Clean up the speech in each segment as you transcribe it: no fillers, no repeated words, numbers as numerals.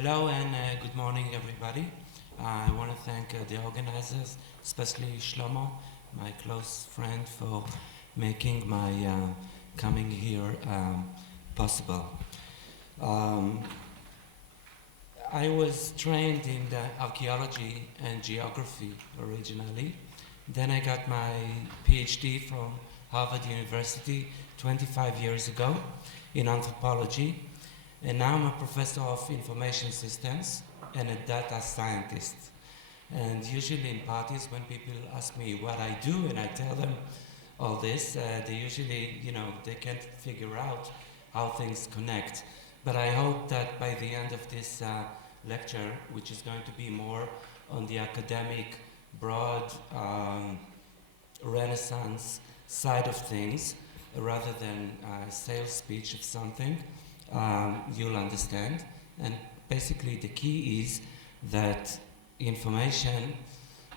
Hello and good morning, everybody. I want to thank the organizers, especially Shlomo, my close friend, for making my coming here possible. I was trained in the archaeology and geography originally. Then I got my PhD from Harvard University 25 years ago in anthropology. And now I'm a professor of information systems and a data scientist. And usually in parties, when people ask me what I do and I tell them all this, they usually, they can't figure out how things connect. But I hope that by the end of this lecture, which is going to be more on the academic, broad Renaissance side of things, rather than a sales speech of something, you'll understand. And basically the key is that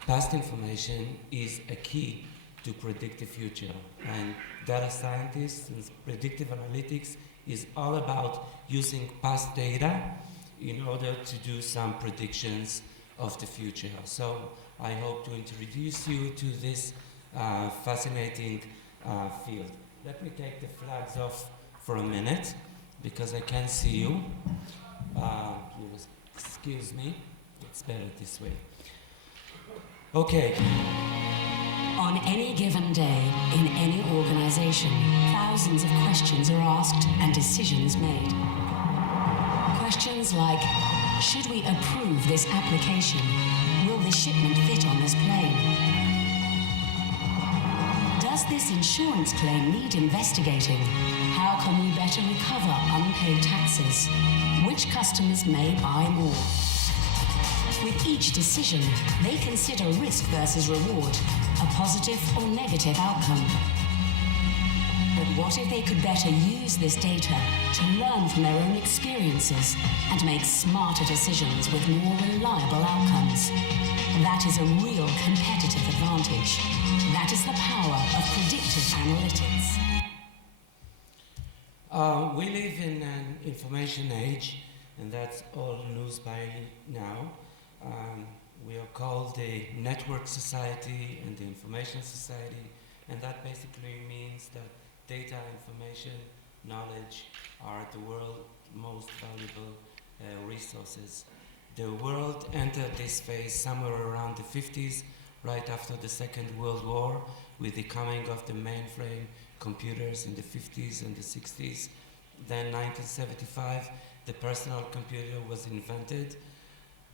past information is a key to predict the future. And data scientists and predictive analytics is all about using past data in order to do some predictions of the future. So I hope to introduce you to this fascinating field. Let me take the flags off for a minute, because I can't see you. Excuse me, it's better this way. Okay. On any given day, in any organization, thousands of questions are asked and decisions made. Questions like, should we approve this application? Will this shipment fit on this plane? Does this insurance claim need investigating? How can we better recover unpaid taxes? Which customers may buy more? With each decision, they consider risk versus reward, a positive or negative outcome. But what if they could better use this data to learn from their own experiences and make smarter decisions with more reliable outcomes? That is a real competitive advantage. That is the power of predictive analytics. We live in an information age, and that's all news by now. We are called the Network Society and the Information Society, and that basically means that data, information, knowledge are the world's most valuable resources. The world entered this phase somewhere around the 50s, right after the Second World War, with the coming of the mainframe computers in the 50s and the 60s. Then 1975, the personal computer was invented.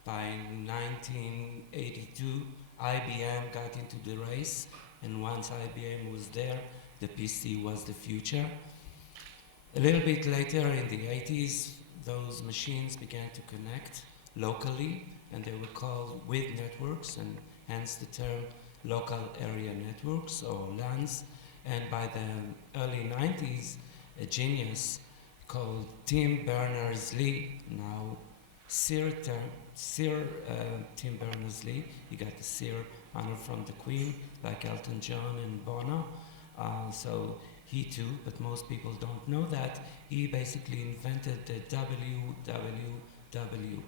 By 1982, IBM got into the race, and once IBM was there, the PC was the future. A little bit later in the 80s, those machines began to connect locally, and they were called with networks, and hence the term local area networks or LANs. And by the early 90s, a genius called Tim Berners-Lee, now Sir Tim Berners-Lee, he got the Sir honor from the Queen, like Elton John and Bono. So he too, but most people don't know that, he basically invented the www,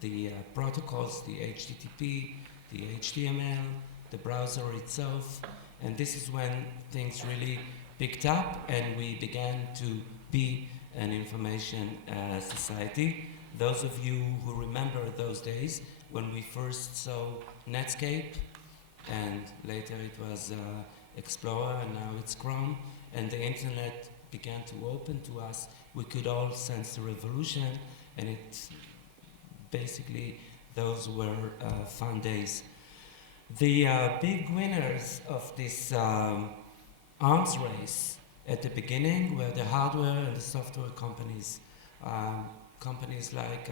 the protocols, the HTTP, the HTML, the browser itself, and this is when things really picked up and we began to be an information society. Those of you who remember those days when we first saw Netscape, and later it was Explorer, and now it's Chrome, and the internet began to open to us, we could all sense the revolution, and basically those were fun days. The big winners of this arms race at the beginning were the hardware and the software companies. Companies like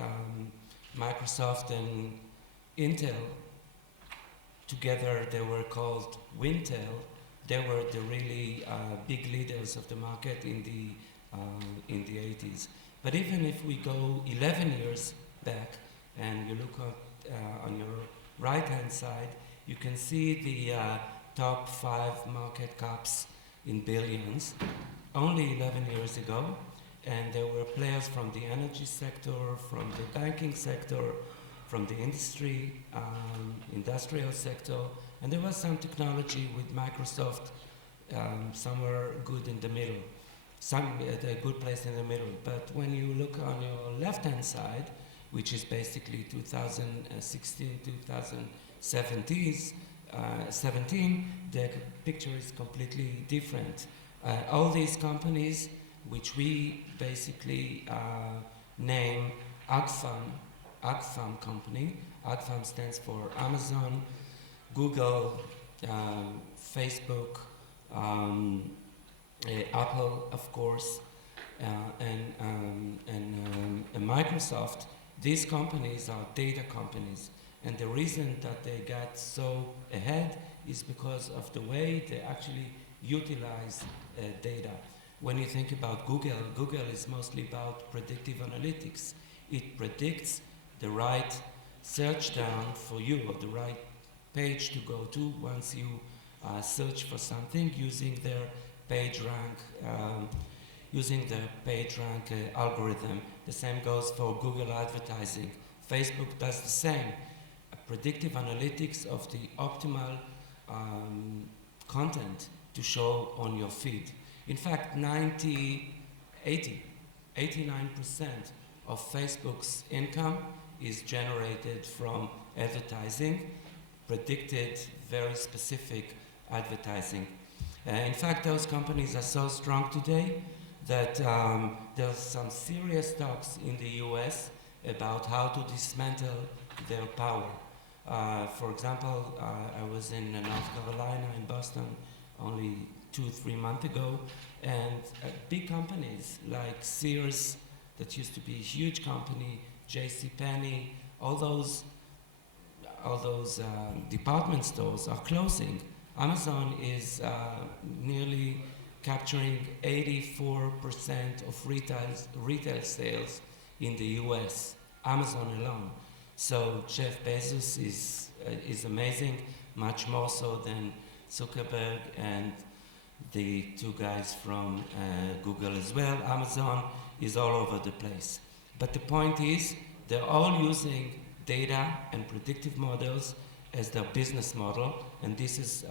Microsoft and Intel, together they were called Wintel. They were the really big leaders of the market in the 80s. But even if we go 11 years back and you look at, on your right-hand side, you can see the top 5 market caps in billions, only 11 years ago. and there were players from the energy sector, from the banking sector, from the industrial sector, and there was some technology with Microsoft somewhere good in the middle, at a good place in the middle. But when you look on your left-hand side, which is basically 2016, 2017, the picture is completely different. All these companies, which we basically name AgFam company. AgFam stands for Amazon, Google, Facebook, Apple, of course, and Microsoft. These companies are data companies, and the reason that they got so ahead is because of the way they actually utilize data. When you think about Google, Google is mostly about predictive analytics. It predicts the right search term for you, or the right page to go to once you search for something using their PageRank algorithm. The same goes for Google advertising. Facebook does the same. Predictive analytics of the optimal content to show on your feed. In fact, 89% of Facebook's income is generated from advertising, predicted, very specific advertising. In fact, those companies are so strong today that there's some serious talks in the US about how to dismantle their power. For example, I was in North Carolina, in Boston, only 2-3 months ago, and big companies like Sears, that used to be a huge company, JCPenney, all those department stores are closing. Amazon is nearly capturing 84% of retail sales in the US, Amazon alone. So Jeff Bezos is amazing, much more so than Zuckerberg and the two guys from Google as well. Amazon is all over the place. But the point is, they're all using data and predictive models as their business model, and this is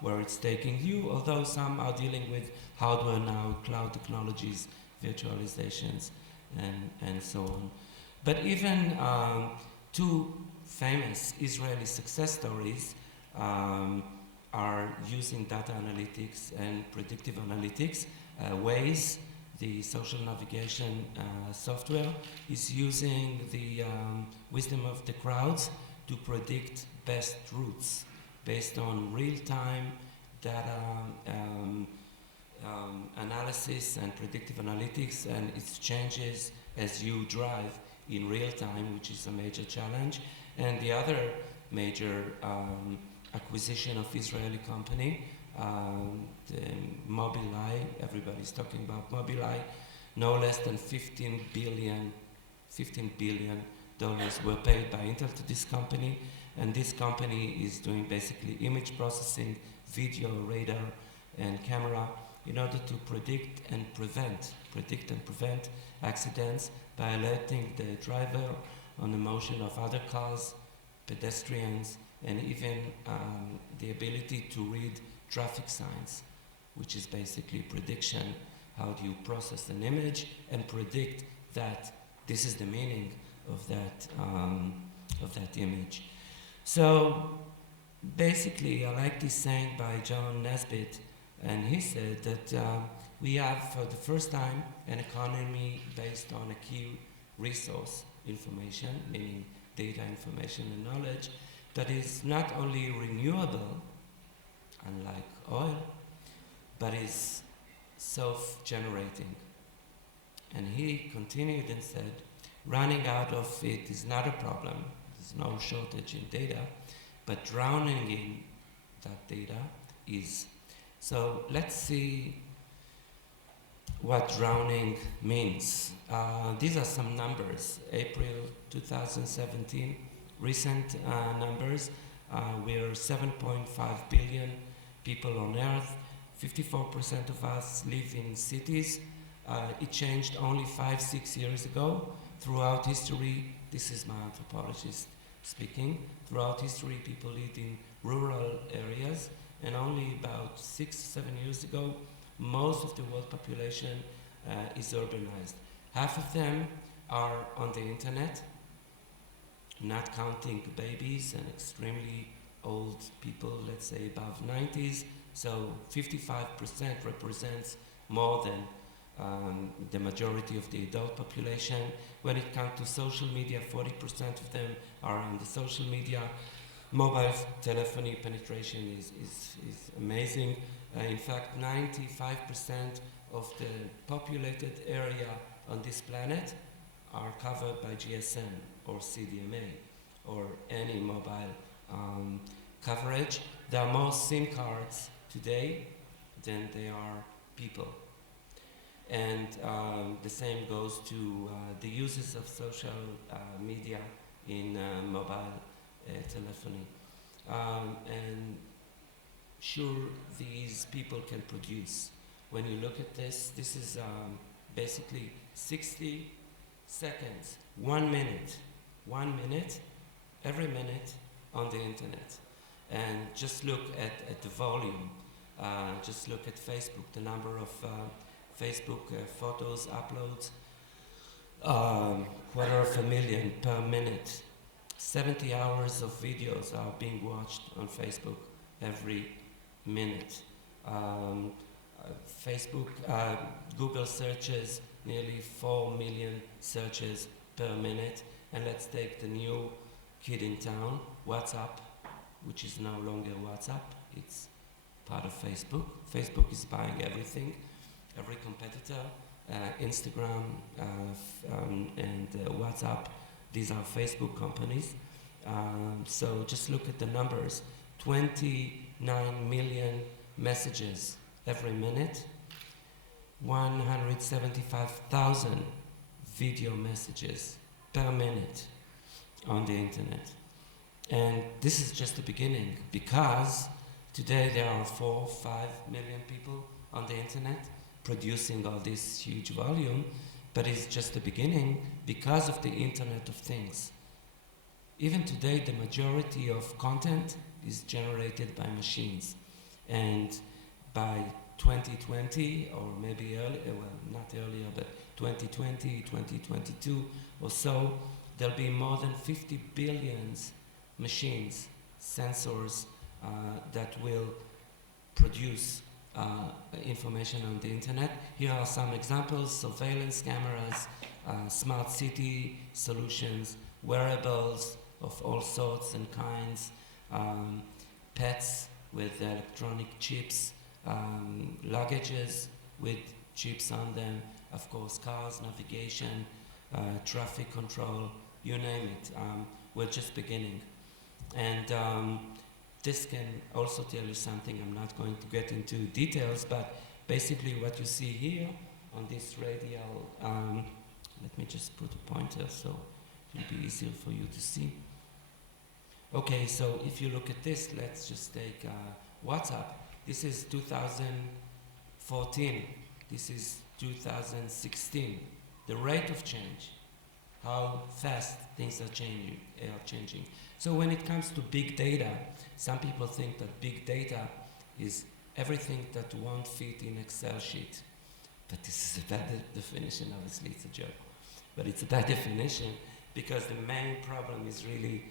where it's taking you, although some are dealing with hardware now, cloud technologies, virtualizations, and so on. But even two famous Israeli success stories are using data analytics and predictive analytics. Waze, the social navigation software, is using the wisdom of the crowds to predict best routes based on real-time data analysis and predictive analytics, and it changes as you drive in real time, which is a major challenge. And the other major acquisition of Israeli company, the Mobileye, everybody's talking about Mobileye, no less than $15 billion were paid by Intel to this company, and this company is doing basically image processing, video, radar, and camera in order to predict and prevent accidents by alerting the driver on the motion of other cars, pedestrians, and even the ability to read traffic signs, which is basically prediction. How do you process an image and predict that this is the meaning of that image? So basically, I like this saying by John Nesbitt, and he said that we have, for the first time, an economy based on a key resource, information, meaning data, information, and knowledge, that is not only renewable, unlike oil, but is self-generating. And he continued and said, running out of it is not a problem. There's no shortage in data, but drowning in that data is. So let's see what drowning means. These are some numbers. April 2017, recent numbers. We're 7.5 billion people on Earth. 54% of us live in cities. It changed only 5-6 years ago. Throughout history, this is my anthropologist speaking, throughout history people lived in rural areas, and only about 6-7 years ago, most of the world population is urbanized. Half of them are on the internet, not counting babies and extremely old people, let's say above 90s, so 55% represents more than the majority of the adult population. When it comes to social media, 40% of them are on the social media. Mobile telephony penetration is amazing. In fact, 95% of the populated area on this planet are covered by GSM or CDMA or any mobile coverage. There are more SIM cards today than there are people. And the same goes to the uses of social media in mobile telephony. And sure, these people can produce. When you look at this, this is basically 60 seconds, 1 minute, every minute on the internet. And just look at the volume. Just look at Facebook, the number of Facebook photos uploads, 250,000 per minute. 70 hours of videos are being watched on Facebook every minute. Facebook, Google searches nearly 4 million searches per minute. And let's take the new kid in town, WhatsApp, which is no longer WhatsApp, it's part of Facebook. Facebook is buying everything, every competitor, Instagram and WhatsApp, these are Facebook companies. So just look at the numbers, 29 million messages every minute, 175,000 video messages per minute on the internet. And this is just the beginning, because today there are 4-5 million people on the internet producing all this huge volume, but it's just the beginning because of the Internet of Things. Even today, the majority of content is generated by machines. And by 2020, or maybe earlier, well, not earlier, but 2020, 2022 or so, there'll be more than 50 billion machines, sensors, that will produce information on the internet. Here are some examples: surveillance cameras, smart city solutions, wearables of all sorts and kinds, pets with electronic chips, luggages with chips on them, of course cars, navigation, traffic control, you name it. We're just beginning. And this can also tell you something. I'm not going to get into details, but basically what you see here on this radial, let me just put a pointer so it will be easier for you to see. Okay, so if you look at this, let's just take WhatsApp. This is 2014. This is 2016. The rate of change, how fast things are changing. So when it comes to big data, some people think that big data is everything that won't fit in Excel sheet. But this is a bad definition, obviously it's a joke. But it's a bad definition because the main problem is really